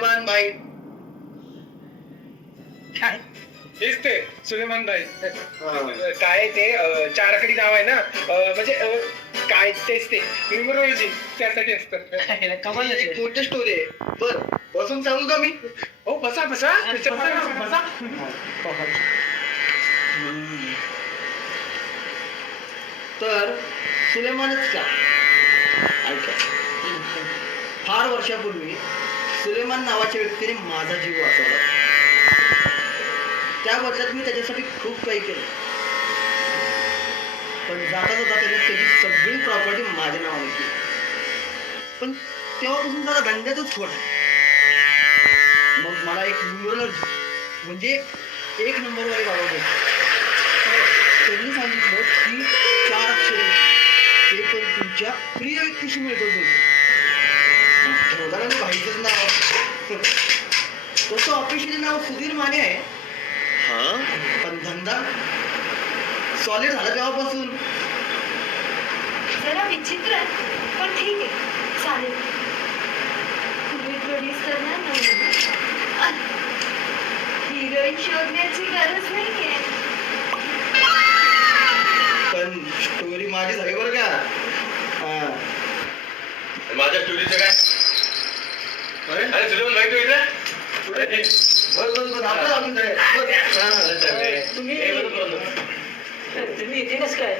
सुलेमान भाई. काय हेच ते सुलेमान भाई. काय ते चाराकडी नाव आहे ना, म्हणजे काय तेच ते न्यूमरोलॉजी त्यासाठी असतं. कमाल एक मोठी स्टोरी आहे. बर बसून सांगू का मी? हो बसा बसा बसा. तर सुलेमानच का? ऐका, फार वर्षापूर्वी सुलेमान नावाच्या व्यक्तीने माझा जीव वाचवला. त्या बदल्यात मी त्याच्यासाठी खूप काही केलं, पण जाता जाता त्याने त्याची सगळी प्रॉपर्टी माझ्या नावाने केली. पण तेव्हापासून जरा धंद्यातच खोट आहे. मग मला एक न्यूमरोलॉजी म्हणजे एक नंबरवाले बाबा भेटले. त्यांनी सांगितलं की 4 अक्षरे ते पण तुमच्या प्रिय व्यक्तीशी मिळतो. उदाहरण भाईचंच नाव, तसं ऑफिशियली नाव सुधीर माने आहे. पण धंदा सॉलिड झाला तेव्हापासून. जरा विचित्र आहे, पण ठीक आहे, चालेल. तुम्ही प्रोड्यूस करणार नाही, हिरोईन शोधण्याची गरज नाहीये. पण स्टोरी माझी झाली बरं का. माझ्या स्टोरीचं काय? अरे सुलेमान भाई तू इथे? तुम्ही इथे कसं काय?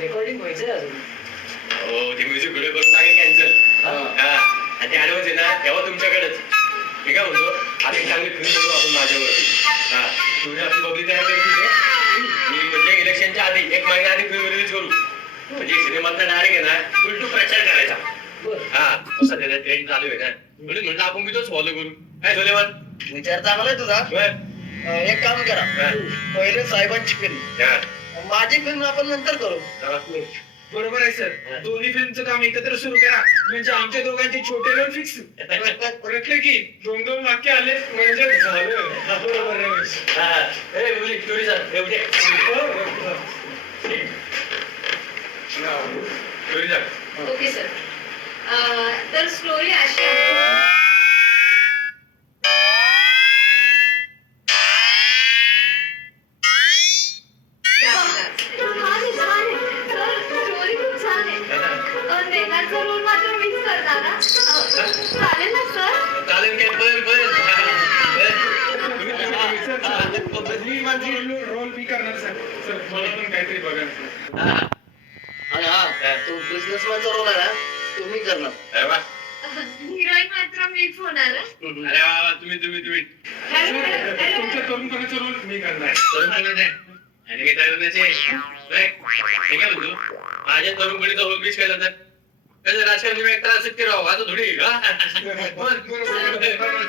रेकॉर्डिंग व्हायचंय अजून. हो ते म्युझिक व्हिडिओ करून टाकेल कॅन्सल. हा ते ऍडव्हान्स आहे ना तेव्हा तुमच्याकडेच. मी काय म्हणतो आता एक चांगली फिल्म बनवू आपण माझ्यावर. हा स्टोरी आपली बघली तयार करते. मी म्हणजे इलेक्शनच्या आधी 1 महिना आधी फिल्म रिलीज करू. म्हणजे सिनेमाचा डायरेक्ट आहे ना उलटू प्रचार करायचा. हा सध्या ट्रेंड चालू आहे ना, म्हणून म्हटलं आपण मी तोच फॉलो करू. काय सुलेमान? विचार चांगला आहे तुझा. एक काम करा, पहिले साहेबांची फिल्म, माझी फिल्म आपण नंतर करू. बरोबर आहे सर. दोन्ही फिल्मचं काम एकत्र सुरू करा, म्हणजे आमच्या दोघांचे छोटे रोल फिक्स. परतले की 2-2 वाक्य आले म्हणजे झालं. बरोबर रमेश. स्टोरी सांग एवढे. स्टोरी सांग. Okay sir. तर स्टोरी अशी आहे. रोल मात्र मिस करणार ना, चालेल ना सर? चालेल काय रोल मी करणार सर. सर मला पण काहीतरी बघा. आणि हा तो बिझनेसमॅनचा रोल आहे ना, तुम्ही करणार. अरे वा. हिरोईन मात्र मीच होणार. अरे वा तुम्ही तुमच्या तरुणपणाचा रोल मी करणार. आणि काही तरुणाचे काय म्हणतो माझ्या तरुणपणीचा रोल मिस केला तर कसं राजकारण तुम्ही एकटा असं राहू आता थोडी.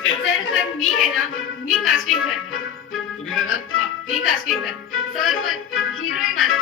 सर पण मी आहे ना, मी कास्टिंग करणार. तुम्ही करणार? मी कास्टिंग करणार सर, पण हिरोईन मात्र